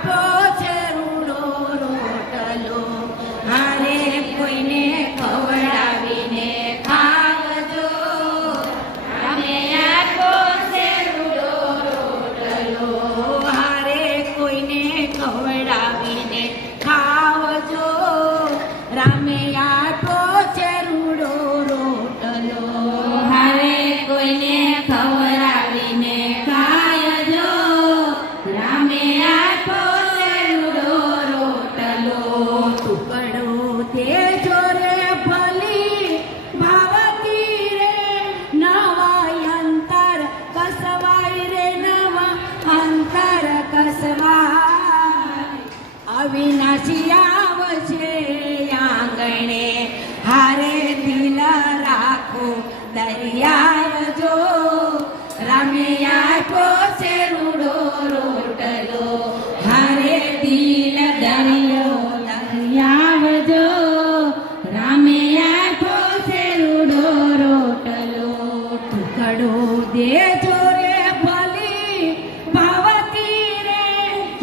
આપો છે રૂડો રોટલો, હારે કોઈને ખવડાવીને ખાવજો. રામે આપો છે રૂડો રોટલો, હારે કોઈને ખવડાવીને ખાવજો. રામે આપો છે રૂડો રોટલો, હારે કોઈને ખવડાવીને ખાયજો. રામે આપો છે રૂડો રોટલો, ટુકડો દેજો રે ભલી ભાવતી રે, નવા અંતર કસવાય રે, નવા અંતર કસવાય. અવિનાશી આવશે આંગણે, હારે દિલ રાખો દરિયાવજો. રામે આપો છે રૂડો રોટલો, હારે દિલ દરિયો દરિયાવજો. રામે આપો છે રૂડો રોટલો, ટુકડો દેજો રે ભલી ભાવતી રે,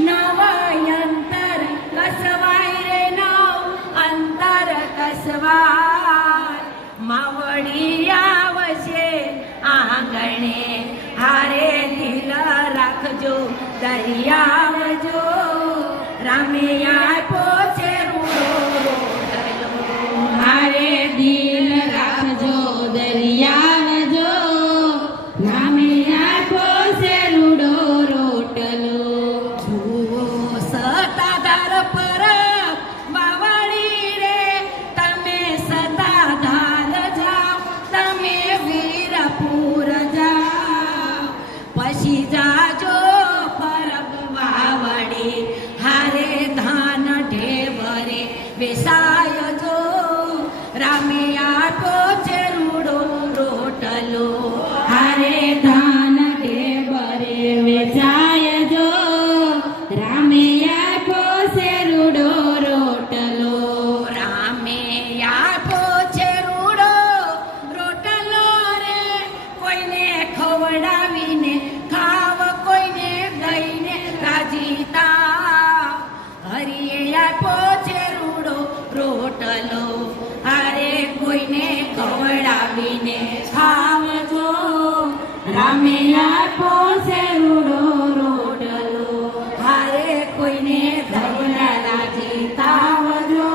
નવા અંતર કસવાય રે, નવ અંતર કસવાય. માવડી આવશે આંગણે, હારે દિલ રાખજો દરિયાવજો. રામે આપો છે રૂડો રોટલો, હારે દિલ રાખજો દરિયાવજો. રામે આપો છે રૂડો રોટલો. જુઓ સતાધાર પર બાવળી રે, તમે સતાધાર જાઓ, તમે વીરપુર જાઓ. પછી જાજો પરબ વાવડી, હારે ધાન ઢેબરે બેસાયજો. રામે આપો છે રૂડો રોટલો, હારે ધાન ઢેબરે વેચાયજો. રામે આપો છે રૂડો રોટલો, રામે આપો છે રૂડો રોટલો રે, કોઈને ખવડાવીને ખાવ, કોઈને દઈને રાજીતા. હરિએ આપો છે રૂડો રોટલો, હારે કોઈને ખવડાવીને ખાવજો. રામે આપો છે રૂડો રોટલો, હારે કોઈને દઈને રાજીતાવજો.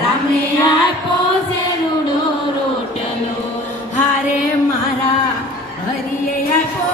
રામે આપો છે રૂડો રોટલો, હારે મારા હરિએ આપો